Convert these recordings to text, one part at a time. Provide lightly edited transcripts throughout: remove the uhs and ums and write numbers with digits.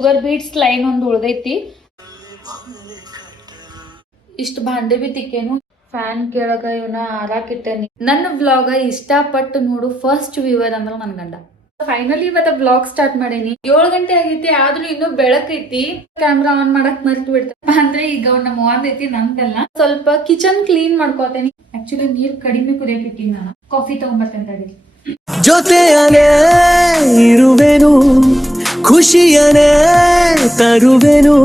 Sugar beats line ಒಂದು ಉಳ್ದೈತಿ. ಇಷ್ಟು ಭಾಂಡೆ B ತಿಕ್ಕೇನು. Fan ಕೆಳಗ ಇವನ ಹಾರಾಕಿಟ್ಟೇನಿ. ನನ್ನ ವ್ಲಾಗ ಇಷ್ಟಪಟ್ಟು ನೋಡು ಫಸ್ಟ್ ವ್ಯೂವರ್ ಅಂದ್ರೆ ನನ್ ಗಂಡ. ಫೈನಲಿ ಇವತ್ತ ಬ್ಲಾಗ್ ಸ್ಟಾರ್ಟ್ ಮಾಡೇನಿ. 7 ಗಂಟೆ ಆಗೈತಿ, ಆದ್ರೂ ಇನ್ನೂ ಬೆಳಕೈತಿ. ಕ್ಯಾಮ್ರಾ ಆನ್ ಮಾಡಕ್ ಮರ್ತು ಬಿಡ್ತೇನೆ. ಅಂದ್ರೆ ಈಗ ನಮ್ಮ ಅವ್ವಂದ್ ಐತಿ, ನಂದಲ್ಲ. ಸ್ವಲ್ಪ ಕಿಚನ್ ಕ್ಲೀನ್ ಮಾಡ್ಕೋತೇನಿ. ಆಕ್ಚುಲಿ ನೀರ್ ಕಡಿಮೆ ಕುದಿಯಕಿಟ್ಟಿನಿ. ನಾನು ಕಾಫಿ ತಗೊಂಬರ್ತೇನೆ ತಡಿ. ಜೊತೆಯನೇ ಇರುವೆನು, ಖುಷಿಯನೇ ತರುವೆನು,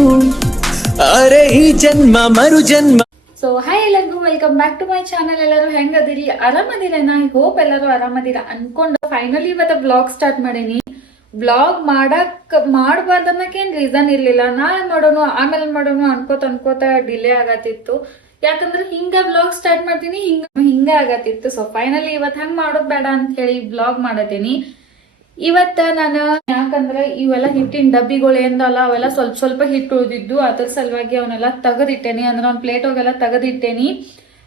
ಅರೆ ಈ ಜನ್ಮ ಮರು ಜನ್ಮ. ಸೊ ಹಾಯ್ ಎಲ್ಲರಿಗೂ, welcome back to my channel. ಎಲ್ಲರೂ ಹೆಂಗದಿರಿ? ಆರಾಮದಿರ? ನಾ ಹೋಪ್ ಎಲ್ಲರೂ ಆರಾಮದಿರ ಅನ್ಕೊಂಡು ಫೈನಲಿ ಇವತ್ತ ಬ್ಲಾಗ್ ಸ್ಟಾರ್ಟ್ ಮಾಡೇನಿ. ಬ್ಲಾಗ್ ಮಾಡಬಾರ್ದು ಅನ್ನೋಕೇನ್ ರೀಸನ್ ಇರ್ಲಿಲ್ಲ. ನಾಳೆ ಮಾಡೋಣ ಆಮೇಲೆ ಮಾಡೋಣ ಅನ್ಕೋತ ಡಿಲೇ ಆಗತ್ತಿತ್ತು. ಯಾಕಂದ್ರೆ ಹಿಂಗ ಬ್ಲಾಗ್ ಸ್ಟಾರ್ಟ್ ಮಾಡ್ತೀನಿ, ಹಿಂಗ ಆಗತ್ತಿತ್ತು. ಸೊ ಫೈನಲಿ ಇವತ್ತು ಹಂಗ್ ಮಾಡೋದ್ ಬೇಡ ಅಂತ ಹೇಳಿ ಬ್ಲಾಗ್ ಮಾಡತೀನಿ. ಇವತ್ತ ನಾನು ಯಾಕಂದ್ರೆ ಇವೆಲ್ಲ ಹಿಟ್ಟಿನ ಡಬ್ಬಿಗಳು ಏನಲ್ಲ, ಅವೆಲ್ಲ ಸ್ವಲ್ಪ ಹಿಟ್ಟು ಉಳಿದಿದ್ದು. ಅದ್ರ ಸಲುವಾಗಿ ಅವನ್ನೆಲ್ಲ ತೆಗೆದಿಟ್ಟೇನಿ. ಅಂದ್ರೆ ಅವ್ನ ಪ್ಲೇಟ್ ಹೋಗೆಲ್ಲ ತೆಗೆದಿಟ್ಟೇನಿ.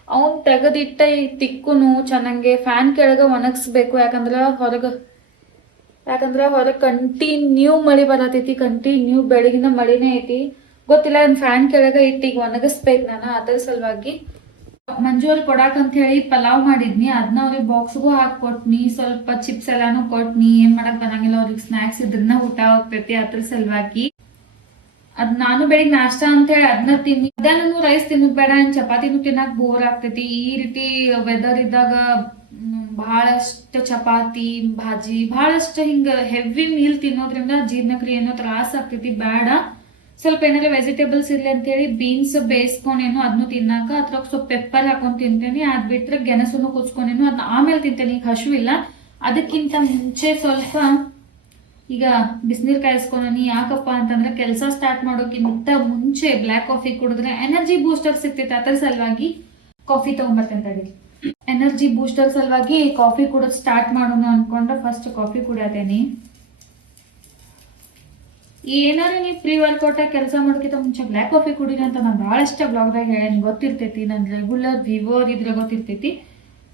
ಅವ್ನ್ ತೆಗೆದಿಟ್ಟ ಈ ತಿಕ್ಕುನು ಚೆನ್ನಾಗೆ ಫ್ಯಾನ್ ಕೆಳಗೆ ಒಣಗಿಸ್ಬೇಕು. ಯಾಕಂದ್ರೆ ಹೊರಗೆ ಕಂಟಿನ್ಯೂ ಮಳಿ ಬರತೈತಿ. ಕಂಟಿನ್ಯೂ ಬೆಳಗಿನ ಮಳಿನೇ ಐತಿ. ಗೊತ್ತಿಲ್ಲ, ಫ್ಯಾನ್ ಕೆಳಗೆ ಇಟ್ಟು ಈಗ ಒಣಗಿಸ್ಬೇಕು ನಾನು. ಅದ್ರ ಸಲುವಾಗಿ ಮಂಜೂರ್ ಕೊಡಾಕ್ ಅಂತ ಹೇಳಿ ಪಲಾವ್ ಮಾಡಿದ್ನಿ. ಅದನ್ನ ಅವ್ರಿಗೆ ಬಾಕ್ಸ್ಗೂ ಹಾಕೊಟ್ನಿ. ಸ್ವಲ್ಪ ಚಿಪ್ಸ್ ಎಲ್ಲಾನು ಕೊಟ್ನಿ. ಏನ್ ಮಾಡಕ್ ಬರಂಗಿಲ್ಲ, ಅವ್ರಿಗೆ ಸ್ನಾಕ್ಸ್ ಇದ್ರನ್ನ ಊಟ ಹೋಗ್ತೈತಿ. ಅದ್ರ ಸಲುವಾಗಿ ಅದ್ ನಾನು ಬೆಳಿಗ್ಗೆ ನಾಷ್ಟ ಅಂತ ಹೇಳಿ ಅದನ್ನ ತಿನ್ನಿ. ಮಧ್ಯಾಹ್ನ ರೈಸ್ ತಿನ್ನೋದ್ ಬೇಡ, ಚಪಾತಿನೂ ತಿನ್ನಕ್ ಬೋರ್ ಆಗ್ತೈತಿ. ಈ ರೀತಿ ವೆದರ್ ಇದ್ದಾಗ ಬಹಳಷ್ಟು ಚಪಾತಿ ಭಾಜಿ ಬಹಳಷ್ಟು ಹಿಂಗ ಹೆವಿ ಮೀಲ್ ತಿನ್ನೋದ್ರಿಂದ ಜೀರ್ಣಕ್ರಿಯೆ ಏನೋ ತ್ರಾಸ ಆಗ್ತೈತಿ. ಬೇಡ, ಸ್ವಲ್ಪ ಏನಾರ ವೆಜಿಟೇಬಲ್ಸ್ ಇರ್ಲಿ ಅಂತ ಹೇಳಿ ಬೀನ್ಸ್ ಬೇಯಿಸ್ಕೊಂಡೇನು ಅದನ್ನು ತಿನ್ನಾಕ. ಅದ್ರಾಗ ಸ್ವಲ್ಪ ಪೆಪ್ಪರ್ ಹಾಕೊಂಡ್ ತಿಂತೇನೆ. ಅದ್ ಬಿಟ್ರೆ ಗೆಣಸನ್ನು ಕುಚ್ಕೊಂಡೇನು ಅದನ್ನ ಆಮೇಲೆ ತಿಂತೇನೆ. ಈಗ ಹಶುವಿಲ್ಲ. ಅದಕ್ಕಿಂತ ಮುಂಚೆ ಸ್ವಲ್ಪ ಈಗ ಬಿಸಿನೀರ್ ಕಾಯಿಸ್ಕೊಂಡಿ. ಯಾಕಪ್ಪ ಅಂತಂದ್ರೆ ಕೆಲಸ ಸ್ಟಾರ್ಟ್ ಮಾಡೋಕ್ಕಿಂತ ಮುಂಚೆ ಬ್ಲ್ಯಾಕ್ ಕಾಫಿ ಕುಡಿದ್ರೆ ಎನರ್ಜಿ ಬೂಸ್ಟರ್ ಸಿಗ್ತೈತೆ. ಅದ್ರ ಸಲುವಾಗಿ ಕಾಫಿ ತಗೊಂಬರ್ತೇನೆ ತಡಿ. ಎನರ್ಜಿ ಬೂಸ್ಟರ್ ಸಲುವಾಗಿ ಕಾಫಿ ಕುಡೋದು ಸ್ಟಾರ್ಟ್ ಮಾಡೋಣ ಅನ್ಕೊಂಡ್ರೆ ಫಸ್ಟ್ ಕಾಫಿ ಕುಡಿಯತೇನಿ. ಏನಾರ ನೀವು ಪ್ರೀ ವರ್ಕೌಟ್ ಕೆಲಸ ಮಾಡೋಕ್ಕಿಂತ ಮುಂಚೆ ಬ್ಲ್ಯಾಕ್ ಕಾಫಿ ಕುಡಿರಿ ಅಂತ ನಾನು ಭಾಳಷ್ಟ ಬ್ಲಾಗ್ದಾಗ ಹೇಳೇನಿ. ಗೊತ್ತಿರ್ತೈತಿ, ನನ್ನ ರೆಗ್ಯುಲರ್ ವ್ಯೂವರ್ ಇದ್ರೆ ಗೊತ್ತಿರ್ತೈತಿ.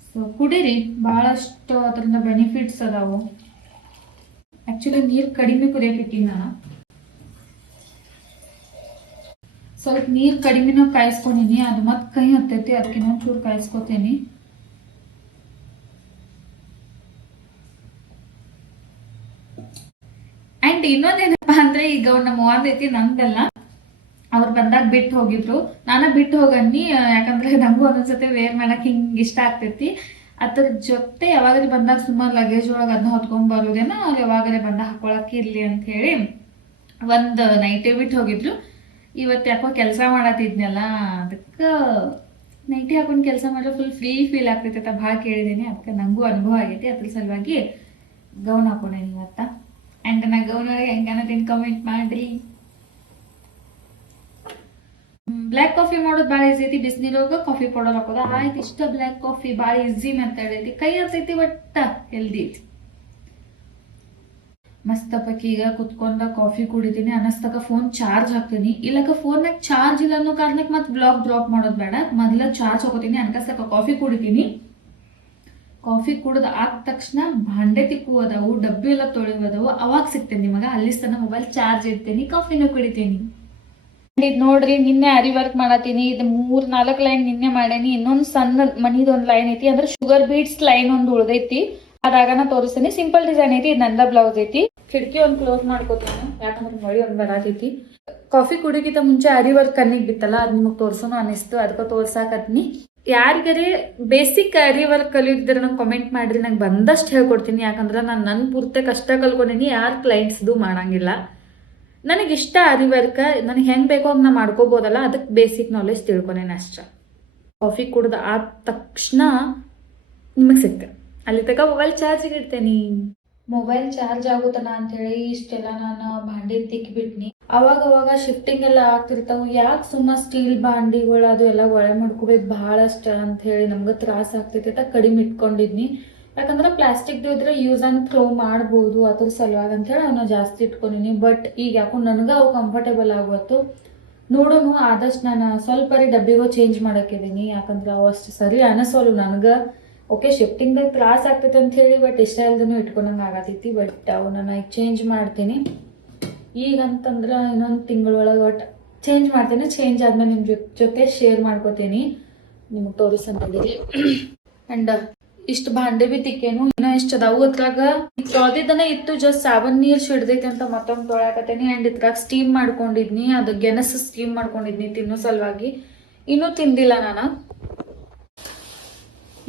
ಸೊ ಕುಡೀರಿ, ಭಾಳಷ್ಟು ಅದರಿಂದ ಬೆನಿಫಿಟ್ಸ್ ಅದಾವು. ಆ್ಯಕ್ಚುಲಿ ನೀರು ಕಡಿಮೆ ಕುದಿಯಕಿಟ್ಟಿನಿ ನಾನು. ಸ್ವಲ್ಪ ನೀರು ಕಡಿಮೆನ ಕಾಯಿಸ್ಕೊಂಡಿನಿ. ಅದು ಮತ್ತೆ ಕೈ ಹತ್ತೈತಿ, ಅದಕ್ಕೆ ಇನ್ನೊಂಚೂರು ಕಾಯಿಸ್ಕೊತೇನಿ. ಅಂಡ್ ಇನ್ನೊಂದೇನಪ್ಪ ಅಂದ್ರೆ ಈಗ ನಮ್ಮ ಅವ್ವಂದ್ ಐತಿ, ನಂದಲ್ಲ. ಅವ್ರು ಬಂದಾಗ ಬಿಟ್ಟು ಹೋಗಿದ್ರು. ನಾನು ಬಿಟ್ಟು ಹೋಗನ್ನಿ. ಯಾಕಂದ್ರೆ ನಂಗೂ ಒಂದೊಂದ್ಸತಿ ವೇರ್ ಮಾಡಕ್ ಹಿಂಗ್ ಇಷ್ಟ ಆಗ್ತೈತಿ. ಅದ್ರ ಜೊತೆ ಯಾವಾಗಲೇ ಬಂದಾಗ ಸುಮಾರು ಲಗೇಜ್ ಒಳಗೆ ಅದನ್ನ ಹೊತ್ಕೊಂಡ್ ಬರೋದೇನೋ, ಅವ್ರು ಯಾವಾಗಲೇ ಬಂದಾಗ ಹಾಕೊಳಕ್ ಇರ್ಲಿ ಅಂತ ಹೇಳಿ ಒಂದು ನೈಟೇ ಬಿಟ್ಟು ಹೋಗಿದ್ರು. ಇವತ್ತು ಯಾಕೋ ಕೆಲಸ ಮಾಡತ್ತಿದ್ನಲ್ಲ, ಅದಕ್ಕೆ ನೈಟಿ ಹಾಕೊಂಡು ಕೆಲಸ ಮಾಡಿದ್ರೆ ಫುಲ್ ಫ್ರೀ ಫೀಲ್ ಆಗ್ತೈತೆ ಅಂತ ಭಾಳ ಕೇಳಿದ್ದೀನಿ. ಅದಕ್ಕೆ ನಂಗೂ ಅನುಭವ ಆಗೈತಿ. ಅದ್ರ ಸಲುವಾಗಿ ಗೌನ್ ಹಾಕೊಂಡೇನಿ ಇವತ್ತ. ಅಂಡ್ ನಾ ಗೌನ್ ಒಳಗೆ ಹೆಂಗನ್ನತೀನಿ ಕಮೆಂಟ್ ಮಾಡ್ರಿ. ಬ್ಲ್ಯಾಕ್ ಕಾಫಿ ಮಾಡೋದು ಭಾಳ ಈಸಿ ಐತಿ. ಬಿಸಿನೀರಾಗ ಕಾಫಿ ಪೌಡರ್ ಹಾಕೋದ ಆಯ್ತು. ಇಷ್ಟ ಬ್ಲ್ಯಾಕ್ ಕಾಫಿ ಭಾಳ ಈಸಿ ಮೆಥಡ್ ಐತಿ. ಕೈ ಹತ್ತೈತಿ, ಒಟ್ಟ ಹೆಲ್ದಿ ಐತಿ. ಮಸ್ತ್ ಪಕ್ಕಿ ಈಗ ಕುತ್ಕೊಂಡ ಕಾಫಿ ಕುಡಿತೀನಿ. ಅನ್ನಸ್ತಕ ಫೋನ್ ಚಾರ್ಜ್ ಹಾಕ್ತೀನಿ. ಇಲ್ಲಕ ಫೋನ್ನಾಗ ಚಾರ್ಜ್ ಇಲ್ಲ ಅನ್ನೋ ಕಾರಣಕ್ಕೆ ಮತ್ತೆ ಬ್ಲಾಗ್ ಡ್ರಾಪ್ ಮಾಡೋದು ಬೇಡ. ಮೊದಲ ಚಾರ್ಜ್ ಹಾಕೋತೀನಿ. ಅನ್ಕಸ್ತಕ ಕಾಫಿ ಕುಡಿತೀನಿ. ಕಾಫಿ ಕುಡಿದ ಆದ ತಕ್ಷಣ ಭಾಂಡೆ ತಿಕ್ಕುವುದವು, ಡಬ್ಬಿ ಎಲ್ಲ ತೊಳೆಯುವುದವು. ಅವಾಗ ಸಿಗ್ತೇನೆ ನಿಮಗೆ. ಅಲ್ಲಿ ತನ ಮೊಬೈಲ್ ಚಾರ್ಜ್ ಇಡ್ತೇನೆ, ಕಾಫಿನೂ ಕುಡಿತೀನಿ. ಇದು ನೋಡ್ರಿ, ನಿನ್ನೆ ಅರಿ ವರ್ಕ್ ಮಾಡತ್ತೀನಿ. ಇದು 3-4 ಲೈನ್ ನಿನ್ನೆ ಮಾಡೇನಿ. ಇನ್ನೊಂದು ಸಣ್ಣ ಮನಿದೊಂದು ಲೈನ್ ಐತಿ. ಅಂದ್ರೆ ಶುಗರ್ ಬೀಟ್ಸ್ ಲೈನ್ ಒಂದು ಉಳ್ದೈತಿ. ಅದಾಗನ ತೋರಿಸ್ತೀನಿ. ಸಿಂಪಲ್ ಡಿಸೈನ್ ಐತಿ. ಇದು ನಂದ ಬ್ಲೌಸ್ ಐತಿ. ಕಿಟಕಿ ಒಂದು ಕ್ಲೋಸ್ ಮಾಡ್ಕೋತೀನಿ, ಯಾಕಂದ್ರೆ ಮಳಿ ಒಂದು ಬರತೈತಿ. ಕಾಫಿ ಕುಡಿಯೋಕ್ಕಿಂತ ಮುಂಚೆ ಅರಿ ವರ್ಕ್ ಕಣ್ಣಿಗೆ ಬಿತ್ತಲ್ಲ, ಅದು ನಿಮಗೆ ತೋರ್ಸೋನು ಅನಿಸ್ತು. ಅದಕ್ಕೆ ತೋರ್ಸಾಕತ್ನಿ. ಯಾರಿಗಾರೆ ಬೇಸಿಕ್ ಅರಿ ವರ್ಕ್ ಕಲಿಯೋದಿದ್ರೆ ನಂಗೆ ಕಾಮೆಂಟ್ ಮಾಡ್ರಿ. ನಂಗೆ ಬಂದಷ್ಟು ಹೇಳ್ಕೊಡ್ತೀನಿ. ಯಾಕಂದ್ರೆ ನಾನು ನನ್ನ ಪೂರ್ತಿ ಕಷ್ಟ ಕಲ್ಕೊಂಡೀನಿ. ಯಾರು ಕ್ಲೈಂಟ್ಸ್ದು ಮಾಡಂಗಿಲ್ಲ. ನನಗಿಷ್ಟ ಅರಿ ವರ್ಕ್. ನನಗೆ ಹೆಂಗೆ ಬೇಕೋ ಹಂಗೆ ನಾ ಮಾಡ್ಕೋಬೋದಲ್ಲ. ಅದಕ್ಕೆ ಬೇಸಿಕ್ ನಾಲೆಜ್ ತಿಳ್ಕೊನೇನೆ ಅಷ್ಟ. ಕಾಫಿ ಕುಡ್ದು ಆದ ತಕ್ಷಣ ನಿಮಗೆ ಸಿಗ್ತದೆ. ಅಲ್ಲಿ ತನಕ ಮೊಬೈಲ್ ಚಾರ್ಜಿಗೆ ಇಡ್ತೇನೆ. ಮೊಬೈಲ್ ಚಾರ್ಜ್ ಆಗುತ್ತಾನ ಅಂಥೇಳಿ ಇಷ್ಟೆಲ್ಲ ನಾನು ಭಾಂಡಿ ತಿಕ್ಕಿಬಿಟ್ನಿ. ಅವಾಗ ಶಿಫ್ಟಿಂಗ್ ಎಲ್ಲ ಆಗ್ತಿರ್ತಾವೆ. ಯಾಕೆ ಸುಮ್ಮನೆ ಸ್ಟೀಲ್ ಭಾಂಡಿಗಳು ಅದು ಎಲ್ಲ ಒಳೆ ಮಾಡ್ಕೋಬೇಕು ಭಾಳಷ್ಟು ಅಂತ ಹೇಳಿ ನಮ್ಗೆ ತ್ರಾಸ ಆಗ್ತೈತೆ ಅಂತ ಕಡಿಮೆ ಇಟ್ಕೊಂಡಿದ್ನಿ. ಯಾಕಂದ್ರೆ ಪ್ಲಾಸ್ಟಿಕ್ದು ಇದ್ರೆ ಯೂಸ್ ಆ್ಯಂಡ್ ಥ್ರೋ ಮಾಡ್ಬೋದು. ಅದ್ರ ಸಲುವಾಗಿ ಅಂತೇಳಿ ಅವನ್ನ ಜಾಸ್ತಿ ಇಟ್ಕೊಂಡಿನಿ. ಬಟ್ ಈಗ ಯಾಕೋ ನನಗೆ ಅವು ಕಂಫರ್ಟೇಬಲ್ ಆಗುವತ್ತು. ನೋಡೋನು ಆದಷ್ಟು ನಾನು ಸ್ವಲ್ಪ ಡಬ್ಬಿಗೂ ಚೇಂಜ್ ಮಾಡಕ್ಕಿದ್ದೀನಿ. ಯಾಕಂದ್ರೆ ಅವು ಅಷ್ಟು ಸರಿ ಅನಿಸೋಲು ನನಗೆ. ಓಕೆ, ಶಿಫ್ಟಿಂಗ್ದಾಗ ತ್ರಾಸ ಆಗ್ತೈತೆ ಅಂತ ಹೇಳಿ ಬಟ್ ಇಷ್ಟ ಇಲ್ದೂ ಇಟ್ಕೊಂಡಂಗೆ ಆಗತೈತಿ. ಬಟ್ ಅವನ್ನ ಈಗ ಚೇಂಜ್ ಮಾಡ್ತೀನಿ. ಈಗಂತಂದ್ರೆ ಇನ್ನೊಂದು ತಿಂಗಳೊಳಗೆ ಒಟ್ಟು ಚೇಂಜ್ ಮಾಡ್ತೇನೆ. ಚೇಂಜ್ ಆದ್ಮೇಲೆ ನಿಮ್ಮ ಜೊತೆ ಶೇರ್ ಮಾಡ್ಕೋತೀನಿ, ನಿಮಗೆ ತೋರಿಸಂತೇಳಿ. ಆ್ಯಂಡ್ ಇಷ್ಟು ಭಾಂಡೆ ಬಿ ತಿಕ್ಕೇನು, ಇನ್ನೂ ಇಷ್ಟು ಅದಾವು. ಅದ್ರಾಗ ತೊಳೆದಿದ್ದನ ಇತ್ತು, ಜಸ್ಟ್ ಸಾಬನ್ ನೀರು ಸಿಡ್ದೈತಿ ಅಂತ ಮತ್ತೊಮ್ಮೆ ತೊಳ್ಯಾಕತ್ತೇನಿ. ಆ್ಯಂಡ್ ಇದ್ರಾಗ ಸ್ಟೀಮ್ ಮಾಡ್ಕೊಂಡಿದ್ನಿ, ಅದು ಗೆಣಸು ಸ್ಟೀಮ್ ಮಾಡ್ಕೊಂಡಿದ್ನಿ ತಿನ್ನೋ ಸಲುವಾಗಿ. ಇನ್ನೂ ತಿಂದಿಲ್ಲ ನಾನು.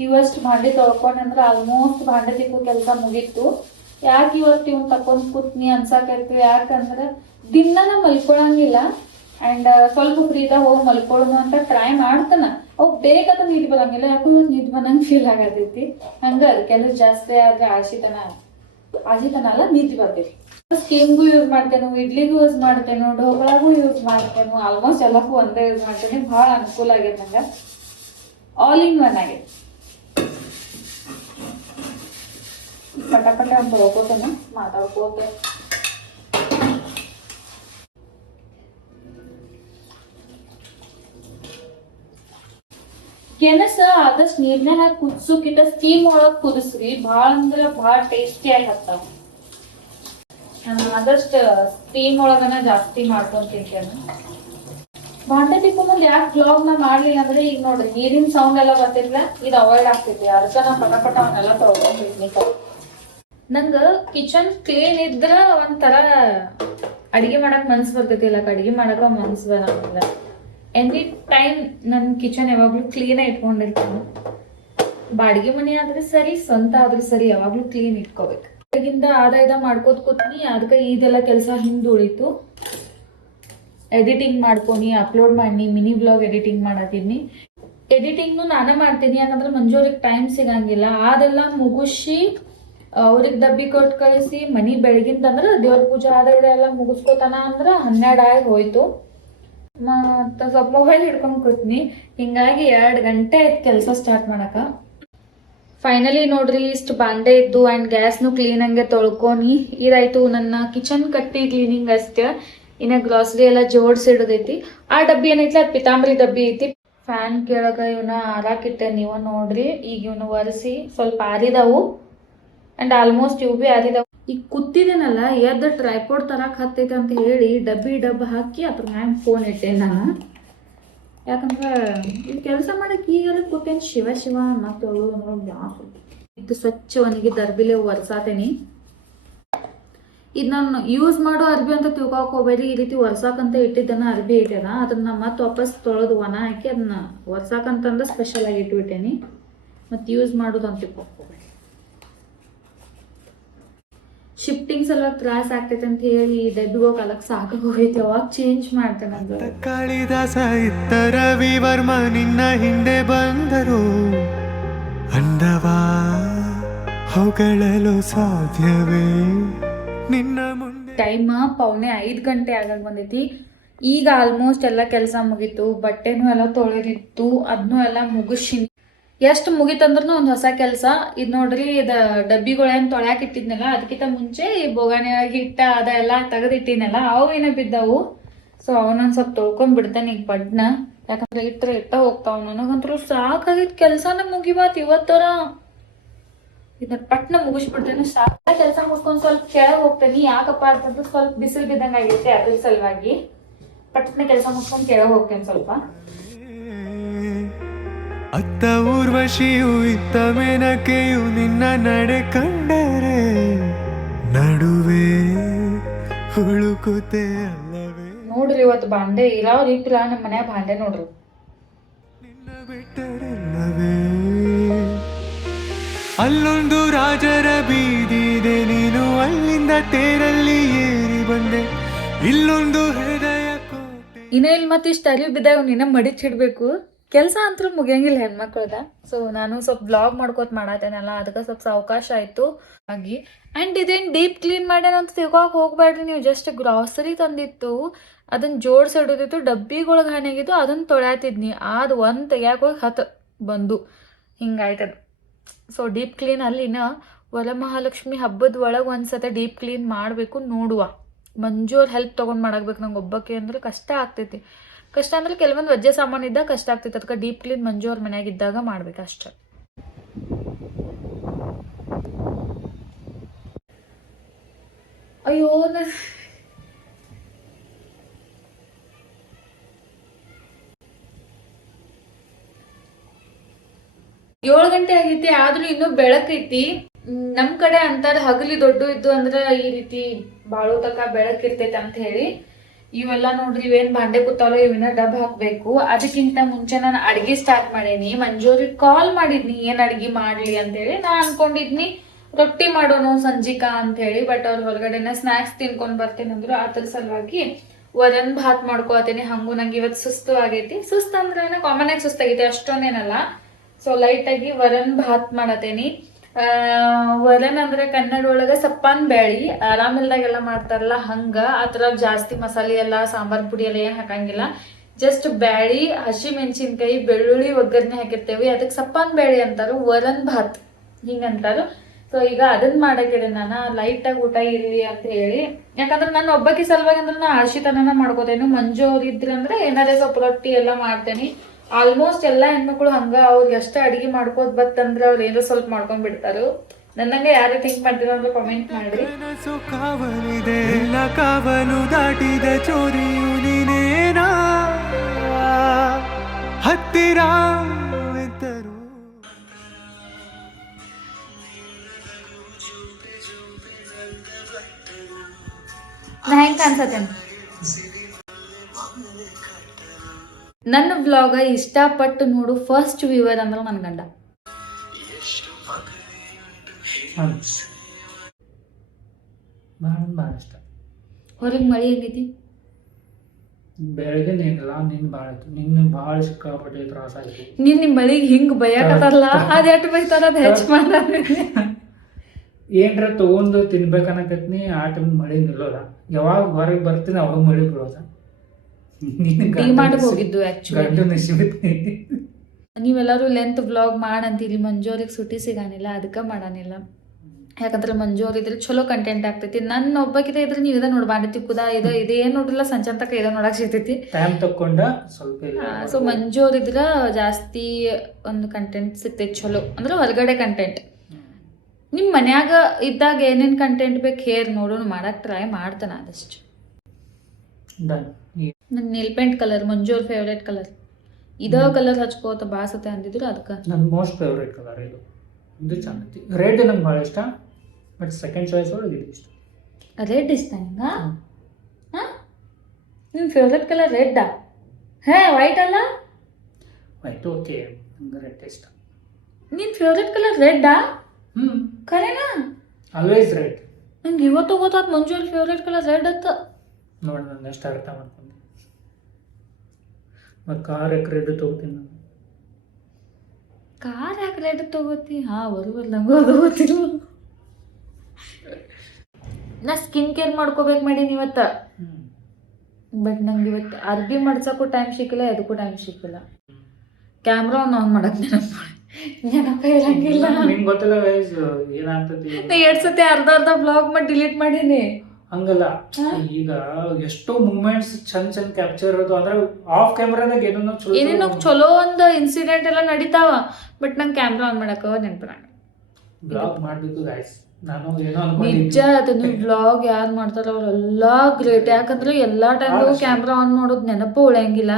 ಇವಷ್ಟು ಭಾಂಡೆ ತೊಳ್ಕೊಂಡ್ರೆ ಆಲ್ಮೋಸ್ಟ್ ಭಾಂಡೆ ತಿಕ್ಕೋ ಕೆಲಸ ಮುಗೀತು. ಯಾಕೆ ಇವತ್ತು ಇವ್ನು ತಕೊಂಡ್ ಕೂತ್ನಿ ಅನ್ಸಾಕೈತಿ, ಯಾಕಂದ್ರೆ ದಿನ ನಾ ಮಲ್ಕೊಳಂಗಿಲ್ಲ. ಆ್ಯಂಡ್ ಸ್ವಲ್ಪ ಫ್ರೀದಾಗ ಹೋಗಿ ಮಲ್ಕೊಳ್ಳೋಣ ಅಂತ ಟ್ರೈ ಮಾಡ್ತಾನ. ಅವು ಬೇಗದ ನೀರು ಬರಂಗಿಲ್ಲ, ಯಾಕೋ ಇವತ್ತು ನೀರು ಬಂದಂಗೆ ಫೀಲ್ ಆಗತೈತಿ. ಹಂಗೆ ಕೆಲಸ ಜಾಸ್ತಿ ಆದ್ರೆ ಆಶಿತನ ಅಲ್ಲ ನಿದ್ದೆ ಬರ್ತೈತಿ. ಸ್ಕೀಮ್ಗೂ ಯೂಸ್ ಮಾಡ್ತೇನೆ, ಇಡ್ಲಿಗೂ ಯೂಸ್ ಮಾಡ್ತೇನೆ, ಢೋಕಳಾಗೂ ಯೂಸ್ ಮಾಡ್ತೇನೆ, ಆಲ್ಮೋಸ್ಟ್ ಎಲ್ಲಕ್ಕೂ ಒಂದೇ ಯೂಸ್ ಮಾಡ್ತೇನೆ. ಭಾಳ ಅನುಕೂಲ ಆಗೈತೆ ನಂಗೆ, ಆಲ್ ಇನ್ ಒನ್ ಆಗೈತೆ. ಪಟ ಅಂತ ಹೋಗೋತೇನೆ ಮಾತಾಡ್ಕೋತೆ. ಗೆಣಸ ಆದಷ್ಟು ನೀರ್ನಾಗ ಹಾಕಿ ಕುದಿಸೋಕ್ಕಿಂತ ಸ್ಟೀಮ್ ಒಳಗ್ ಕುದಿಸ್ರಿ, ಭಾಳ ಅಂದ್ರೆ ಭಾಳ ಟೇಸ್ಟಿ ಆಗತ್ತಾವ. ನಾನು ಆದಷ್ಟು ಸ್ಟೀಮ್ ಒಳಗನ ಜಾಸ್ತಿ ಮಾಡ್ಕೊಂಡ್ ತಿಂತೇನೆ. ಭಾಂಡೆ ತಿಕ್ಕೊಂಬಂದು ಯಾಕೆ ಬ್ಲಾಗ್ ನಾ ಮಾಡ್ಲಿಲ್ಲ ಅಂದ್ರೆ, ಈಗ ನೋಡ್ರಿ ನೀರಿನ ಸೌಂಡ್ ಎಲ್ಲ ಬರ್ತಿಲ್ಲ, ಇದು ಅವಾಯ್ಡ್ ಆಗ್ತೈತಿ. ಅದಕ್ಕೆ ನಾ ಪಟ ಅವನ್ನೆಲ್ಲ ತೊಳ್ಕೊಂಡ್ಬಿಡ್ನಿ. ನಂಗೆ ಕಿಚನ್ ಕ್ಲೀನ್ ಇದ್ರ ಒಂಥರ ಅಡಿಗೆ ಮಾಡಕ್ ಮನ್ಸು ಬರ್ತೈತಿ, ಇಲ್ಲ ಅಡಿಗೆ ಮಾಡಕ ಮನ್ಸು ಬರಂಗಿಲ್ಲ. ಎನಿ ಟೈಮ್ ನನ್ನ ಕಿಚನ್ ಯಾವಾಗ್ಲೂ ಕ್ಲೀನಾಗಿ ಇಟ್ಕೊಂಡಿರ್ತೀನಿ. ಬಾಡಿಗೆ ಮನೆ ಆದ್ರೆ ಸರಿ, ಸ್ವಂತ ಆದ್ರೂ ಸರಿ, ಯಾವಾಗ್ಲೂ ಕ್ಲೀನ್ ಇಟ್ಕೋಬೇಕು. ಬೆಳಗಿಂದ ಆದ ಮಾಡ್ಕೋತ ಕೂತ್ನಿ, ಅದಕ್ಕೆ ಇದೆಲ್ಲ ಕೆಲಸ ಹಿಂದೆ ಉಳಿತು. ಎಡಿಟಿಂಗ್ ಮಾಡ್ಕೊನಿ, ಅಪ್ಲೋಡ್ ಮಾಡಿ, ಮಿನಿ ಬ್ಲಾಗ್ ಎಡಿಟಿಂಗ್ ಮಾಡತ್ತೀನಿ. ಎಡಿಟಿಂಗ್ನು ನಾನೇ ಮಾಡ್ತೀನಿ, ಯಾಕಂದ್ರೆ ಮಂಜೂರಿಗೆ ಟೈಮ್ ಸಿಗಂಗಿಲ್ಲ. ಅದೆಲ್ಲ ಮುಗಿಸಿ ಅವ್ರಿಗೆ ಡಬ್ಬಿ ಕೊಟ್ಟು ಕಳಿಸಿ ಮನಿ ಬೆಳಗಿಂದಂದ್ರೆ ದೇವ್ರ ಪೂಜೆ ಅದೆಲ್ಲ ಮುಗಿಸ್ಕೋತಾನ ಅಂದ್ರೆ 12 ಆಗಿ ಹೋಯ್ತು. ಮತ್ತು ಸ್ವಲ್ಪ ಮೊಬೈಲ್ ಹಿಡ್ಕೊಂಡು ಕೂತ್ನಿ. ಹಿಂಗಾಗಿ 2 ಗಂಟೆ ಆಯ್ತು ಕೆಲಸ ಸ್ಟಾರ್ಟ್ ಮಾಡಕ. ಫೈನಲಿ ನೋಡ್ರಿ ಇಷ್ಟು ಬಾಂಡೆ ಇದ್ದು ಆ್ಯಂಡ್ ಗ್ಯಾಸ್ನು ಕ್ಲೀನಂಗೆ ತೊಳ್ಕೊನಿ. ಇದಾಯ್ತು ನನ್ನ ಕಿಚನ್ ಕಟ್ಟಿ ಕ್ಲೀನಿಂಗ್ ಅಷ್ಟೇ. ಇನ್ನು ಗ್ರಾಸರಿ ಎಲ್ಲ ಜೋಡಿಸಿಡೋದೈತಿ. ಆ ಡಬ್ಬಿ ಏನೈತಿ ಅದು ಪಿತಾಂಬರಿ ಡಬ್ಬಿ ಐತಿ. ಫ್ಯಾನ್ ಕೆಳಗ ಇವನ್ನ ಹಾರಾಕಿಟ್ಟೆ, ನೀವು ನೋಡ್ರಿ. ಈಗ ಇವನು ಒರೆಸಿ ಸ್ವಲ್ಪ ಆರಿದವು ಆ್ಯಂಡ್ ಆಲ್ಮೋಸ್ಟ್ ಇವು ಭೀ ಆರಿದವು. ಈಗ ಕೂತಿದ್ದೇನಲ್ಲ, ಎದ್ದು ಟ್ರೈಪೋಡ್ ತರಕ್ಕೆ ಹತ್ತೈತೆ ಅಂತ ಹೇಳಿ ಡಬ್ಬ ಹಾಕಿ ಅದ್ರ ಮ್ಯಾಗ ಫೋನ್ ಇಟ್ಟೆ ನಾನು. ಯಾಕಂದ್ರೆ ಈ ಕೆಲಸ ಮಾಡಕ್ಕೆ ಈಗೆಲ್ಲ ಕೂತೇನೆ ಶಿವ ಮತ್ತು ಇದು ಸ್ವಚ್ಛ ಒಣಗಿದ ಅರ್ಬಿಲೆ ಒರ್ಸಾತೇನಿ. ಇದು ನಾನು ಯೂಸ್ ಮಾಡೋ ಅರ್ಬಿ ಅಂತ ತಿಳ್ಕೊಕ್ ಹೋಗ್ಬೇಡಿ. ಈ ರೀತಿ ಒರ್ಸಾಕಂತ ಇಟ್ಟಿದ್ದನ ಅರ್ಬಿ ಐತದ, ಅದನ್ನ ಮತ್ತೆ ವಾಪಸ್ ತೊಳೆದು ಒಣ ಹಾಕಿ ಅದನ್ನ ಒರ್ಸಾಕಂತಂದ್ರೆ ಸ್ಪೆಷಲ್ ಆಗಿ ಇಟ್ಬಿಟ್ಟೇನಿ. ಮತ್ತು ಯೂಸ್ ಮಾಡೋದು ಅಂತ ತಿಳ್ಕೊಕ್ ಹೋಗ್ಬೇಡಿ. ಶಿಫ್ಟಿಂಗ್ ಸಲುವಾಗಿ ತ್ರಾಸ ಆಗ್ತೈತೆ ಅಂತ ಹೇಳಿ ಡಬ್ಬಿಗೆ ಹೋಗಕ್ಕೆ ಸಾಕಾಗಿ ಹೋಗೈತಿ. ಅವಾಗ ಚೇಂಜ್ ಮಾಡ್ತೇನೆ. ಅದು ಕಾಳಿದಾಸ ಇತ್ತ ರವಿವರ್ಮ ನಿನ್ನ ಹಿಂದೆ ಬಂದರು, ಅಂದವಾ ಹೊಗಳಲು ಸಾಧ್ಯವೇ ನಿನ್ನ ಮುಂದೆ. ಟೈಮ್ 4:45 ಗಂಟೆ ಆಗಾಗ ಬಂದೈತಿ. ಈಗ ಆಲ್ಮೋಸ್ಟ್ ಎಲ್ಲ ಕೆಲಸ ಮುಗೀತು. ಬಟ್ಟೆನೂ ಎಲ್ಲ ತೊಳೆದಿತ್ತು, ಅದನ್ನೂ ಎಲ್ಲ ಮುಗಿಸಿನಿ. ಎಷ್ಟು ಮುಗಿತಂದ್ರೂ ಒಂದು ಹೊಸ ಕೆಲಸ. ಇದು ನೋಡ್ರಿ, ಇದು ಡಬ್ಬಿಗಳೇನು ತೊಳ್ಯಾಕೆ ಇಟ್ಟಿದ್ನಲ್ಲ, ಅದಕ್ಕಿಂತ ಮುಂಚೆ ಈ ಬೋಗಾಣಿಯಾಗಿ ಹಿಟ್ಟ ಅದೆಲ್ಲ ತೆಗೆದಿಟ್ಟಿನಲ್ಲ, ಅವು ಏನೋ ಬಿದ್ದವು. ಸೊ ಅವನೊಂದು ಸ್ವಲ್ಪ ತೊಳ್ಕೊಂಡ್ಬಿಡ್ತೇನೆ ಈಗ ಬಡ್ನ. ಯಾಕಂದ್ರೆ ಇಟ್ಟ ಹೋಗ್ತಾವ. ನನಗಂತೂ ಸಾಕಾಗಿತ್ತು, ಕೆಲಸನ ಮುಗಿಬಾತ್ ಇವತ್ತರ. ಇದನ್ನ ಪಟ್ನ ಮುಗಿಸ್ಬಿಡ್ತೇನೆ, ಸಾಕ ಕೆಲಸ ಮುಗಿಸ್ಕೊಂಡು ಸ್ವಲ್ಪ ಕೆಳಗೆ ಹೋಗ್ತೇನೆ. ಯಾಕಪ್ಪ ಅಂತಂದ್ರೆ ಸ್ವಲ್ಪ ಬಿಸಿಲು ಬಿದ್ದಂಗೆ ಆಗೈತೆ, ಅದ್ರ ಸಲುವಾಗಿ ಪಟ್ನ ಕೆಲಸ ಮುಗಿಸ್ಕೊಂಡು ಕೆಳಗೆ ಹೋಗ್ತೇನೆ ಸ್ವಲ್ಪ. ಅತ್ತ ಊರ್ವಶಿಯು ಇತ್ತ ಮೇನಕೆಯು ನಿನ್ನ ನಡೆ ಕಂಡರೆ ನಡುವೆ ಹುಳುಕುತ್ತೆ ಅಲ್ಲವೇ. ನೋಡ್ರಿ ಇವತ್ತು ಬಾಂಡೆ ಇರಾವ್ರಿ ಇಟ್ಟಿಲ್ಲ ನಮ್ಮ ಮನ್ಯಾಗ ಬಾಂಡೆ ನೋಡ್ರಿ. ನಿನ್ನ ಬಿಟ್ಟರೆಲ್ಲವೇ ಅಲ್ಲೊಂದು ರಾಜರ ಬೀದಿದೆ, ನೀನು ಅಲ್ಲಿಂದ ತೇರಲ್ಲಿ ಏರಿ ಬಂದೆ, ಇಲ್ಲೊಂದು ಹೃದಯ ಕೋಟೆ. ಇನ್ನ ಇಲ್ಲಿ ಮತ್ತೆ ಇಷ್ಟು ಅರಿವು ಬಿದ್ದಾಗ ನಿನ್ನ ಮಡಿಚಿಡ್ಬೇಕು. ಕೆಲಸ ಅಂತೂ ಮುಗಿಯಂಗಿಲ್ಲ ಹೆಣ್ಮಕ್ಳದ. ಸೊ ನಾನು ಸ್ವಲ್ಪ ಬ್ಲಾಗ್ ಮಾಡ್ಕೋತ ಮಾಡತ್ತೇನಲ್ಲ, ಅದಕ್ಕೆ ಸ್ವಲ್ಪ ಅವಕಾಶ ಆಯಿತು ಹಾಗೆ. ಆ್ಯಂಡ್ ಇದೇನು ಡೀಪ್ ಕ್ಲೀನ್ ಮಾಡ್ಯಾನ ಅಂತ ತಿಳ್ಕೊಳಕ್ಕೆ ಹೋಗ್ಬೇಡ್ರಿ ನೀವು. ಜಸ್ಟ್ ಗ್ರಾಸರಿ ತಂದಿತ್ತು, ಅದನ್ನು ಜೋಡಿಸಿಡೋದಿತ್ತು, ಡಬ್ಬಿಗೊಳಗೆ ಹಾನಿಯಾಗಿತ್ತು, ಅದನ್ನು ತೊಳ್ಯಾತಿದ್ನಿ. ಅದು ಒಂದು ತೆಗ್ಯಾಕೆ ಹೋಗಿ 10 ಬಂದು ಹಿಂಗಾಯ್ತದ. ಸೊ ಡೀಪ್ ಕ್ಲೀನ್ ಅಲ್ಲಿನ ವರಮಹಾಲಕ್ಷ್ಮಿ ಹಬ್ಬದ ಒಳಗೆ ಒಂದ್ಸತಿ ಡೀಪ್ ಕ್ಲೀನ್ ಮಾಡಬೇಕು. ನೋಡುವ, ಮಂಜೂರ್ ಹೆಲ್ಪ್ ತೊಗೊಂಡು ಮಾಡಾಕ್ಬೇಕು. ನಂಗೆ ಒಬ್ಬಕ್ಕೆ ಅಂದ್ರೆ ಕಷ್ಟ ಆಗ್ತೈತಿ. ಕಷ್ಟ ಅಂದ್ರೆ ಕೆಲವೊಂದು ವಜ್ಜೆ ಸಾಮಾನು ಇದ್ದಾಗ ಕಷ್ಟ ಆಗ್ತೈತೆ. ಅದಕ್ಕೆ ಡೀಪ್ ಕ್ಲೀನ್ ಮಂಜು ಅವ್ರ ಮನ್ಯಾಗಿದ್ದಾಗ ಮಾಡ್ಬೇಕು ಅಷ್ಟೆ. ಅಯ್ಯೋ 7 ಗಂಟೆ ಆಗೈತಿ ಆದ್ರೂ ಇನ್ನೂ ಬೆಳಕೈತಿ. ನಮ್ ಕಡೆ ಅಂತಾರ ಹಗಲಿ ದೊಡ್ಡ ಇದ್ದು ಅಂದ್ರ ಈ ರೀತಿ ಬಾಳೋ ತಕ ಬೆಳಕಿರ್ತೈತಿ ಅಂತ ಹೇಳಿ. ಇವೆಲ್ಲ ನೋಡ್ರಿ ಇವೇನ್ ಭಾಂಡೆ ಕೂತಾವಲ್ಲ ಇವನ್ನ ಡಬ್ ಹಾಕ್ಬೇಕು. ಅದಕ್ಕಿಂತ ಮುಂಚೆ ನಾನು ಅಡ್ಗೆ ಸ್ಟಾರ್ಟ್ ಮಾಡೇನಿ. ಮಂಜೂರಿಗೆ ಕಾಲ್ ಮಾಡಿದ್ನಿ ಏನ್ ಅಡ್ಗೆ ಮಾಡ್ಲಿ ಅಂತ ಹೇಳಿ. ನಾ ಅನ್ಕೊಂಡಿದ್ನಿ ರೊಟ್ಟಿ ಮಾಡೋನು ಸಂಜಿಕಾ ಅಂತ ಹೇಳಿ. ಬಟ್ ಅವ್ರ ಹೊರಗಡೆನ ಸ್ನಾಕ್ಸ್ ತಿನ್ಕೊಂಡ್ ಬರ್ತೇನೆ ಅಂದ್ರು. ಅದ್ರ ಸಲುವಾಗಿ ವರನ್ ಭಾತ್ ಮಾಡ್ಕೋತೀನಿ. ಹಂಗು ನಂಗೆ ಇವತ್ತು ಸುಸ್ತು ಆಗೈತಿ. ಸುಸ್ತು ಅಂದ್ರೆ ಕಾಮನ್ ಆಗಿ ಸುಸ್ತಾಗೈತಿ, ಅಷ್ಟೊಂದೇನಲ್ಲ. ಸೊ ಲೈಟ್ ಆಗಿ ವರನ್ ಭಾತ್ ಮಾಡತೇನಿ. ವರನ್ ಅಂದ್ರೆ ಕನ್ನಡ ಒಳಗ ಸಪ್ಪನ್ ಬ್ಯಾಳಿ, ಆರಾಮಿಲ್ದಾಗೆಲ್ಲ ಮಾಡ್ತಾರಲ್ಲ ಹಂಗ. ಆತರ ಜಾಸ್ತಿ ಮಸಾಲೆ ಎಲ್ಲ ಸಾಂಬಾರ್ ಪುಡಿ ಎಲ್ಲ ಏನ್ ಹಾಕಂಗಿಲ್ಲ. ಜಸ್ಟ್ ಬ್ಯಾಳಿ, ಹಸಿ ಮೆಣಸಿನ್ಕಾಯಿ, ಬೆಳ್ಳುಳ್ಳಿ ಒಗ್ಗರಣೆ ಹಾಕಿರ್ತೇವಿ. ಅದಕ್ಕೆ ಸಪ್ಪನ್ ಬ್ಯಾಳಿ ಅಂತಾರು, ವರನ್ ಭಾತ್ ಹಿಂಗಂತಾರು. ಸೊ ಈಗ ಅದನ್ನ ಮಾಡಕ್ಕೆ ನಾನು ಲೈಟ್ ಆಗಿ ಊಟ ಇರ್ಲಿ ಅಂತ ಹೇಳಿ. ಯಾಕಂದ್ರೆ ನಾನು ಒಬ್ಬಕ್ಕೆ ಸಲುವಾಗಿ ಅಂದ್ರೆ ನಾ ಆಶಿತನ ಮಾಡ್ಕೋತೇನೆ. ಮಂಜು ಅವ್ರು ಇದ್ರಂದ್ರೆ ಏನಾರೇ ಸ್ವಲ್ಪ ರೊಟ್ಟಿ ಎಲ್ಲ ಮಾಡ್ತೇನೆ. ಆಲ್ಮೋಸ್ಟ್ ಎಲ್ಲಾ ಹೆಣ್ಮಕ್ಳು ಹಂಗ ಅವ್ರಿಗೆ ಅಷ್ಟ ಅಡಿಗೆ ಮಾಡ್ಕೋದ್ ಬತ್ತಂದ್ರೆ ಅವ್ರು ಏನೋ ಸ್ವಲ್ಪ ಮಾಡ್ಕೊಂಡ್ ಬಿಡ್ತಾರು. ನನ್ನಂಗೆ ಯಾರು ಥಿಂಕ್ ಮಾಡ್ತೀರ ಅಂದ್ರೆ ಕಾಮೆಂಟ್ ಮಾಡ್ರಿ. ಕನಸು ಕಾವಲಿದೆ, ಎಲ್ಲ ಕಾವಲು ದಾಟಿದ ಚೋರಿಯು ನೀನೇನಾ ಹತ್ತಿರ ಎಂತರು. ನಾ ಹೆಂಗ್ ಕಾಣ್ಸತ್ತೇನೆ ನನ್ನ ವ್ಲಾಗ ಇಷ್ಟಪಟ್ಟು ನೋಡು ಫಸ್ಟ್ ವ್ಯೂವರ್ ಅಂದ್ರೆ ನನ್ನ ಗಂಡ. ಭಾಳ ಇಷ್ಟ. ಹೊರಗೆ ಮಳಿ ಹೆಂಗೈತಿ? ಬೆಳಗ್ಗೆ ಏನಿಲ್ಲ, ನಿನ್ನ ಭಾಳ ಆಯ್ತು. ನಿನ್ನ ಭಾಳ ಸಿಕ್ಕಾಪಟ್ಟೆ ತ್ರಾಸ ಆಯ್ತು. ನಿಮ್ ಮಳಿಗೆ ಹಿಂಗ್ ಬೈಯಾಕತ್ತಾರಲ್ಲ, ಅದ್ ಎಟ್ ಬೈತಾರ ಅದ್ ಹೆಚ್ಚು ಮಾಡ. ಏನ್ರ ತಗೊಂಡು ತಿನ್ಬೇಕನ್ನಕತ್ನಿ, ಆ ಟೈಮ್ ಮಳಿ ನಿಲ್ಲೋದ. ಯಾವಾಗ ಹೊರಗೆ ಬರ್ತೀನಿ ಅವಾಗ ಮಳಿ ಬಿಡೋದ. ಡಿಮಾರ್ಟ್ ಹೋಗಿದ್ದು ಗಂಡು ನಸಿಬಿತ್ನಿ. ನೀವೆಲ್ಲರೂ ಲೆಂತ್ ವ್ಲಾಗ್ ಮಾಡಂತೀರಿ. ಮಂಜು ಅವ್ರಿಗೆ ಸುಟಿ ಸಿಗಾನಿಲ್ಲ, ಅದಕ್ಕೆ ಮಾಡಾನಿಲ್ಲ. ಯಾಕಂದ್ರೆ ಮಂಜು ಅವ್ರ ಇದ್ರೆ ಚಲೋ ಕಂಟೆಂಟ್ ಆಗ್ತೈತಿ. ನನ್ನ ಒಬ್ಬಕಿದ ಇದ್ರೆ ನೀವು ಇದ ನೋಡ್ಬಾಂಡೈತಿ ಕುದ ಇದೇನ್ ನೋಡ್ರಿಲ್ಲ ಸಂಜೆ ತಕ ಇದ ನೋಡಕ್ ಸಿಗ್ತೈತಿ. ಟೈಮ್ ತಕೊಂಡ ಸ್ವಲ್ಪ. ಸೊ ಮಂಜು ಅವ್ರ ಇದ್ರ ಜಾಸ್ತಿ ಒಂದು ಕಂಟೆಂಟ್ ಸಿಗ್ತೈತಿ ಚಲೋ, ಅಂದ್ರೆ ಹೊರಗಡೆ ಕಂಟೆಂಟ್. ನಿಮ್ ಮನ್ಯಾಗ ಇದ್ದಾಗ ಏನೇನ್ ಕಂಟೆಂಟ್ ಬೇಕು ಹೇರ್ ನೋಡೋಣ, ಮಾಡಕ್ ಟ್ರೈ ಮಾಡ್ತಾನ ಆದಷ್ಟು. ನನ್ ನೇಲ್ ಪೇಂಟ್ ಕಲರ್ ಮಂಜು ಅವ್ರ ಫೇವ್ರೇಟ್ ಕಲರ್. ಇದ ಕಲರ್ ಹಚ್ಕೋತ ಬಾಸತೆ ಅಂದಿದ್ರು, ಅದಕ್ಕೆ ನನ್ನ ಮೋಸ್ಟ್ ಫೇವ್ರೇಟ್ ಕಲರ್ ಇದು. ಇದು ಚೆನ್ನಾಗಿ ರೆಡ್ ನಂಗೆ ಭಾಳ ಇಷ್ಟ. ಬಟ್ ಸೆಕೆಂಡ್ ಚಾಯ್ಸ್ ಒಳಗೆ ಇದು ಇಷ್ಟ. ರೆಡ್ ಇಷ್ಟ ನಿಂಗ? ನಿಮ್ ಫೇವ್ರೇಟ್ ಕಲರ್ ರೆಡ್ಡಾ? ಹೇ ವೈಟ್ ಅಲ್ಲ? ವೈಟ್ ಓಕೆ, ನಂಗೆ ರೆಡ್ ಇಷ್ಟ. ನಿನ್ ಫೇವ್ರೇಟ್ ಕಲರ್ ರೆಡ್ಡಾ? ಕರೆನಾ? Always red. ನಂಗೆ ಇವತ್ತು ಗೊತ್ತಾತ್ ಮಂಜು ಅವ್ರ ಫೇವ್ರೇಟ್ ಕಲರ್ ರೆಡ್ ಅಂತ. ನೋಡಿ ನಾನು ಎಷ್ಟು ಅರ್ಥ ಮಾಡ್ಕೊಂಡೆ. ಮತ್ತು ಕಾರ್ ಯಾಕೆ ರೆಡ್ ತೊಗೋತೀನಿ ನಾನು? ಕಾರ್ ಯಾಕೆ ರೆಡ್ ತಗೋತಿ? ಹಾ ಬರುವಲ್ಲ, ನಂಗೂ ಅದು ಗೊತ್ತಿಲ್ಲ. ನಾ ಸ್ಕಿನ್ ಕೇರ್ ಮಾಡ್ಕೋಬೇಕು ಮಾಡೀನಿ ಇವತ್ತ. ಬಟ್ ನಂಗೆ ಇವತ್ತು ಅರ್ಬಿ ಮಾಡ್ಸಕ್ಕೂ ಟೈಮ್ ಸಿಕ್ಕಿಲ್ಲ, ಎದಕ್ಕೂ ಟೈಮ್ ಸಿಕ್ಕಿಲ್ಲ. ಕ್ಯಾಮ್ರಾ ಆನ್ ಮಾಡಕ್ ನೆನಪ ಇರಂಗಿಲ್ಲ. ನಿಮ್ಗೆ ಗೊತ್ತಿಲ್ಲ ಗೈಸ್ ಏನಾಗ್ತದೆ. ನಾ 2 ಸತಿ ಅರ್ಧ ಬ್ಲಾಗ್ ಮಾಡಿ ಡಿಲೀಟ್ ಮಾಡೀನಿ. ಹಂಗಲ್ಲ, ಈಗ ಎಷ್ಟೋ ಮೂಮೆಂಟ್ಸ್ ಚಂದ ಕ್ಯಾಪ್ಚರ್ ಇರೋದು. ಅಂದ್ರೆ ಆಫ್ ಕ್ಯಾಮ್ರಾದಾಗ ಏನೇನೋ ಚಲೋ ಒಂದು ಇನ್ಸಿಡೆಂಟ್ ಎಲ್ಲ ನಡೀತಾವ. ಬಟ್ ನಂಗೆ ಕ್ಯಾಮ್ರಾ ಆನ್ ಮಾಡಕ ನೆನಪು. ಬ್ಲಾಗ್ ಮಾಡ್ಬೇಕು ಗೈಸ್. ನಾನು ಏನೋ ನಿಜ ಅದನ್ನ ಬ್ಲಾಗ್ ಯಾರು ಮಾಡ್ತಾರ ಅವ್ರೆಲ್ಲಾ ಗ್ರೇಟ್. ಯಾಕಂದ್ರೆ ಎಲ್ಲಾ ಟೈಮ್ಗೂ ಕ್ಯಾಮ್ರಾ ಆನ್ ಮಾಡೋದು ನೆನಪು ಉಳಿಯಂಗಿಲ್ಲ.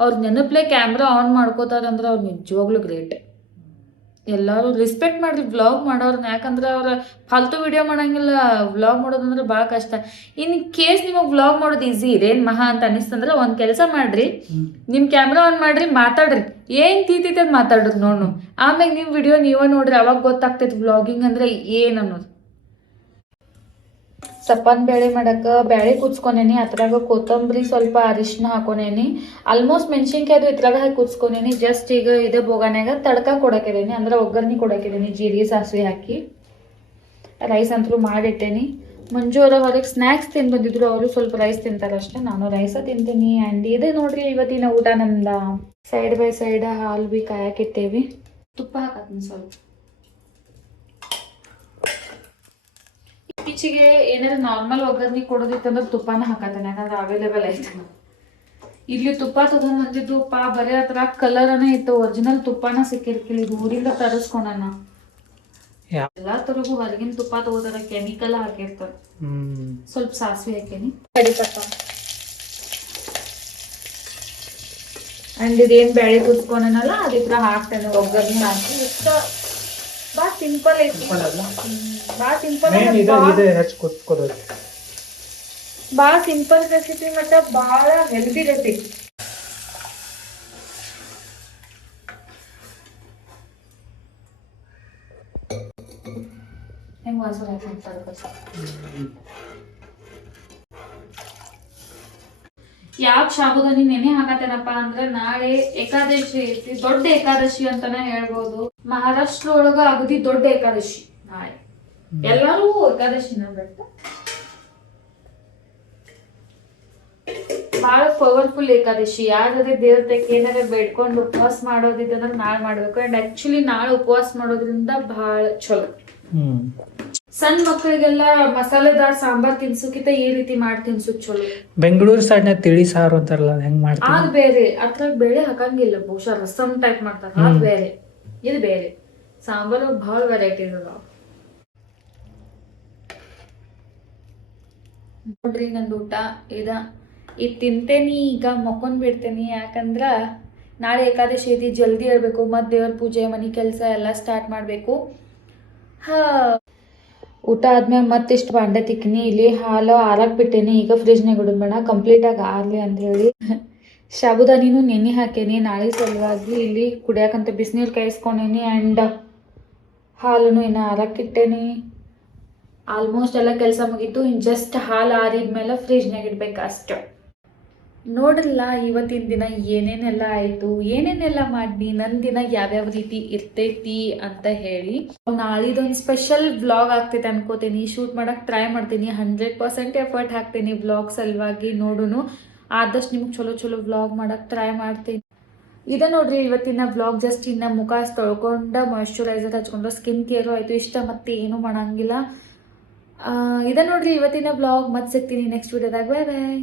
ಅವ್ರ ನೆನಪಲೆ ಕ್ಯಾಮ್ರಾ ಆನ್ ಮಾಡ್ಕೋತಾರಂದ್ರೆ ಅವ್ರು ನಿಜವಾಗ್ಲೂ ಗ್ರೇಟ್. ಎಲ್ಲರೂ ರೆಸ್ಪೆಕ್ಟ್ ಮಾಡ್ರಿ ವ್ಲಾಗ್ ಮಾಡೋರ್ನ. ಯಾಕಂದ್ರೆ ಅವ್ರ ಫಾಲ್ತು ವಿಡಿಯೋ ಮಾಡಂಗಿಲ್ಲ. ವ್ಲಾಗ್ ಮಾಡೋದಂದ್ರೆ ಭಾಳ ಕಷ್ಟ. ಇನ್ ಕೇಸ್ ನಿಮಗೆ ವ್ಲಾಗ್ ಮಾಡೋದು ಈಸಿ ಇದೇನು ಮಹಾ ಅಂತ ಅನಿಸ್ತಂದ್ರೆ ಒಂದು ಕೆಲಸ ಮಾಡ್ರಿ, ನಿಮ್ಮ ಕ್ಯಾಮ್ರಾ ಆನ್ ಮಾಡ್ರಿ, ಮಾತಾಡ್ರಿ. ಏನು ತೀತೈತೆ ಅದು ಮಾತಾಡ್ರಿ ನೋಡು. ಆಮ್ಯಾಗ ನಿಮ್ಮ ವಿಡಿಯೋ ನೀವೇ ನೋಡ್ರಿ, ಅವಾಗ ಗೊತ್ತಾಗ್ತೈತಿ ವ್ಲಾಗಿಂಗ್ ಅಂದ್ರೆ ಏನು ಅನ್ನೋದು. ಸಪ್ಪನ್ ಬೇಳೆ ಮಾಡಕ್ಕೆ ಬೇಳೆ ಕುಚ್ಕೊಂಡೇನಿ. ಅದ್ರಾಗ ಕೊತ್ತಂಬರಿ ಸ್ವಲ್ಪ ಅರಿಶಿನ ಹಾಕೊಂಡೇನಿ. ಆಲ್ಮೋಸ್ಟ್ ಮೆಣಸಿನ್ಕಾಯಿ ಅದು ಇದ್ರಾಗ ಹಾಕಿ ಕುಚ್ಕೊಂಡೇನಿ. ಜಸ್ಟ್ ಈಗ ಇದೇ ಬೋಗಾನ್ಯಾಗ ತಡ್ಕ ಕೊಡಕಿದ್ದೀನಿ, ಅಂದ್ರೆ ಒಗ್ಗರಣೆ ಕೊಡಕಿದ್ದೀನಿ ಜೀರಿಗೆ ಸಾಸಿವೆ ಹಾಕಿ. ರೈಸ್ ಅಂತೂ ಮಾಡಿಟ್ಟೇನಿ. ಮಂಜು ಅವರ ಹೊರಗೆ ಸ್ನ್ಯಾಕ್ಸ್ ತಿಂದು ಬಂದಿದ್ರು, ಅವರು ಸ್ವಲ್ಪ ರೈಸ್ ತಿಂತಾರಷ್ಟೇ. ನಾನು ರೈಸ ತಿಂತೀನಿ. ಆ್ಯಂಡ್ ಇದೇ ನೋಡ್ರಿ ಇವತ್ತಿನ ಊಟ ನಮ್ದ. ಸೈಡ್ ಬೈ ಸೈಡ್ ಹಾಲು ಬಿ ಕಾಯಕ್ಕಿಟ್ಟೇವಿ. ತುಪ್ಪ ಹಾಕತ್ತೀನಿ ಸ್ವಲ್ಪ. ಇತ್ತೀಚೆಗೆ ಏನಾದ್ರು ನಾರ್ಮಲ್ ಒಗ್ಗರಣೆ ಕೊಡೋದಿತ್ತಂದ್ರೆ ತುಪ್ಪನ ಹಾಕತ್ತೇನೆ, ಯಾಕಂದ್ರೆ ಅವೈಲೇಬಲ್ ಐತೆ. ಇಲ್ಲಿ ತುಪ್ಪ ತಗೊಂಡ್ಬಂದಿದ್ದು ಬರೀ ಅದ್ರ ಕಲರನೇ ಇತ್ತು, ಒರಿಜಿನಲ್ ತುಪ್ಪನ ಸಿಕ್ಕಿರ್ಕಿಲ್ಲ. ಇದು ಊರಿಂದ ತರಿಸ್ಕೊಂಡನ. ಎಲ್ಲಾ ತರಗೂ ಹೊರಗಿನ ತುಪ್ಪ ತಗೋತಾರ, ಕೆಮಿಕಲ್ ಹಾಕಿರ್ತಾರ. ಸ್ವಲ್ಪ ಸಾಸಿವೆ ಹಾಕೇನಿ. ಅಂಡ್ ಇದೇನ್ ಬೇಳೆ ಕುತ್ಕೊಂಡನಲ್ಲ ಅದಿತ್ರ ಹಾಕ್ತೇನೆ, ಒಗ್ಗರಣೆ ಹಾಕಿ ಇಷ್ಟ. ಬಾ ಸಿಂಪಲ್ ಐತಿ, ಬಾ ಸಿಂಪಲ್, ಕುತ್ಕೋದು. ಬಾ ಸಿಂಪಲ್ ರೆಸಿಪಿ ಮತ್ತ ಬಾಳ ಹೆಲ್ದಿ ರೆಸಿಪಿ. ಹೆಂಗ್ ವಾಸನೆ ಯಾಕೆ ಸಾಬುದಾನಿ ನೆನೆ ಹಾಕತ್ತೇನಪ್ಪ ಅಂದ್ರೆ ನಾಳೆ ಏಕಾದಶಿ ಐತಿ, ದೊಡ್ಡ ಏಕಾದಶಿ ಅಂತಾನೆ ಹೇಳ್ಬೋದು. ಮಹಾರಾಷ್ಟ್ರ ಒಳಗ ಅಗದಿ ದೊಡ್ಡ ಏಕಾದಶಿ ನಾಳೆ. ಎಲ್ಲಾರು ಏಕಾದಶಿನ ಬಿಟ್ಟು ಬಹಳ ಪವರ್ಫುಲ್ ಏಕಾದಶಿ. ಯಾರಾದ್ರೆ ದೇವತೆಗೆ ಏನಾರ ಬೇಡ್ಕೊಂಡು ಉಪವಾಸ ಮಾಡೋದಿದ್ರೆ ನಾಳೆ ಮಾಡ್ಬೇಕು. ಅಂಡ್ ಆಕ್ಚುಲಿ ನಾಳೆ ಉಪವಾಸ ಮಾಡೋದ್ರಿಂದ ಬಹಳ ಚಲೋ. ಸಣ್ಣ ಮಕ್ಕಳಿಗೆಲ್ಲ ಮಸಾಲೆದಾರ್ ಸಾಂಬಾರ್ ತಿನ್ಸೋಕಿಂತ ಈ ರೀತಿ ಮಾಡಿ ತಿನ್ಸೋದ್ ಚಲೋ. ಬೆಂಗಳೂರು ಸೈಡ್ ತಿಳಿ ಸಾರು ಅಂತಾರಲ್ಲ, ಹೆಂಗ್ ಮಾಡ್ತಾರೆ? ಅದ್ ಬೇರೆ, ಅದ್ರಾಗ ಬೇಳೆ ಹಾಕಂಗಿಲ್ಲ, ಬಹುಶಃ ರಸಮ್ ಟೈಪ್ ಮಾಡ್ತಾರ, ಅದ್ ಬೇರೆ, ಇದು ಬೇರೆ. ಸಾಂಬಾರು ಬಹಳ ವೆರೈಟಿ ಇದಾವ ನೋಡ್ರಿ. ನಂದು ಊಟ ಇದು ತಿಂತೇನಿ, ಈಗ ಮಕ್ಕೊಂಡ್ ಬಿಡ್ತೇನಿ. ಯಾಕಂದ್ರ ನಾಳೆ ಏಕಾದಶಿ ಐತಿ, ಜಲ್ದಿ ಹೇಳ್ಬೇಕು, ಮತ್ ದೇವ್ರ ಪೂಜೆ ಮನಿ ಕೆಲಸ ಎಲ್ಲ ಸ್ಟಾರ್ಟ್ ಮಾಡ್ಬೇಕು. ಊಟ ಆದ್ಮೇಲೆ ಮತ್ತಿಷ್ಟು ಬಾಂಡೆ ತಿಕ್ಕಿನಿ. ಇಲ್ಲಿ ಹಾಲು ಆರಾಕ್ ಬಿಟ್ಟೇನಿ, ಈಗ ಫ್ರಿಜ್ನಾಗ ಇಡೋಣ ಕಂಪ್ಲೀಟ್ ಆಗಿ ಆರ್ಲಿ ಅಂತ ಹೇಳಿ. ಸಾಬುದಾನಿನೂ ನೆನೆ ಹಾಕೇನಿ ನಾಳೆ ಸಲುವಾಗಿ. ಇಲ್ಲಿ ಕುಡಿಯಾಕಂತ ಬಿಸಿನೀರು ಕಾಯಿಸ್ಕೊಂಡೇನಿ. ಆ್ಯಂಡ್ ಹಾಲನ್ನು ಇನ್ನು ಆರಕ್ಕಿಟ್ಟೇನಿ. ಆಲ್ಮೋಸ್ಟ್ ಎಲ್ಲ ಕೆಲಸ ಮುಗೀತು. ಇನ್ನು ಜಸ್ಟ್ ಹಾಲು ಆರಿದ್ಮೇಲೆ ಫ್ರಿಜ್ನಾಗ ಇಡ್ಬೇಕು ಅಷ್ಟು. ನೋಡ್ರಲ್ಲ ಇವತ್ತಿನ ದಿನ ಏನೇನೆಲ್ಲ ಆಯಿತು, ಏನೇನೆಲ್ಲ ಮಾಡಿ ನನ್ನ ದಿನ ಯಾವ್ಯಾವ ರೀತಿ ಇರ್ತೈತಿ ಅಂತ ಹೇಳಿ. ನಾಳಿದೊಂದು ಸ್ಪೆಷಲ್ ವ್ಲಾಗ್ ಆಗ್ತೈತೆ ಅನ್ಕೋತೀನಿ. ಶೂಟ್ ಮಾಡಕ್ಕೆ ಟ್ರೈ ಮಾಡ್ತೀನಿ, 100% ಎಫರ್ಟ್ ಹಾಕ್ತೀನಿ ವ್ಲಾಗ್ ಸಲುವಾಗಿ. ನೋಡೋಣ, ಆದಷ್ಟು ನಿಮ್ಗೆ ಚಲೋ ಚಲೋ ವ್ಲಾಗ್ ಮಾಡಕ್ಕೆ ಟ್ರೈ ಮಾಡ್ತೀನಿ. ಇದೆ ನೋಡ್ರಿ ಇವತ್ತಿನ ವ್ಲಾಗ್. ಜಸ್ಟ್ ಇನ್ನು ಮುಖ ತೊಳ್ಕೊಂಡು ಮಾಯ್ಶ್ಚರೈಸರ್ ಹಚ್ಕೊಂಡು ಸ್ಕಿನ್ ಕೇರು ಆಯಿತು, ಇಷ್ಟ ಮತ್ತೆ ಏನೂ ಮಾಡೋಂಗಿಲ್ಲ. ಇದೆ ನೋಡ್ರಿ ಇವತ್ತಿನ ವ್ಲಾಗ್. ಮತ್ತೆ ಸಿಗ್ತೀನಿ ನೆಕ್ಸ್ಟ್ ವಿಡಿಯೋದಾಗ. ಬಾಯ್ ಬಾಯ್.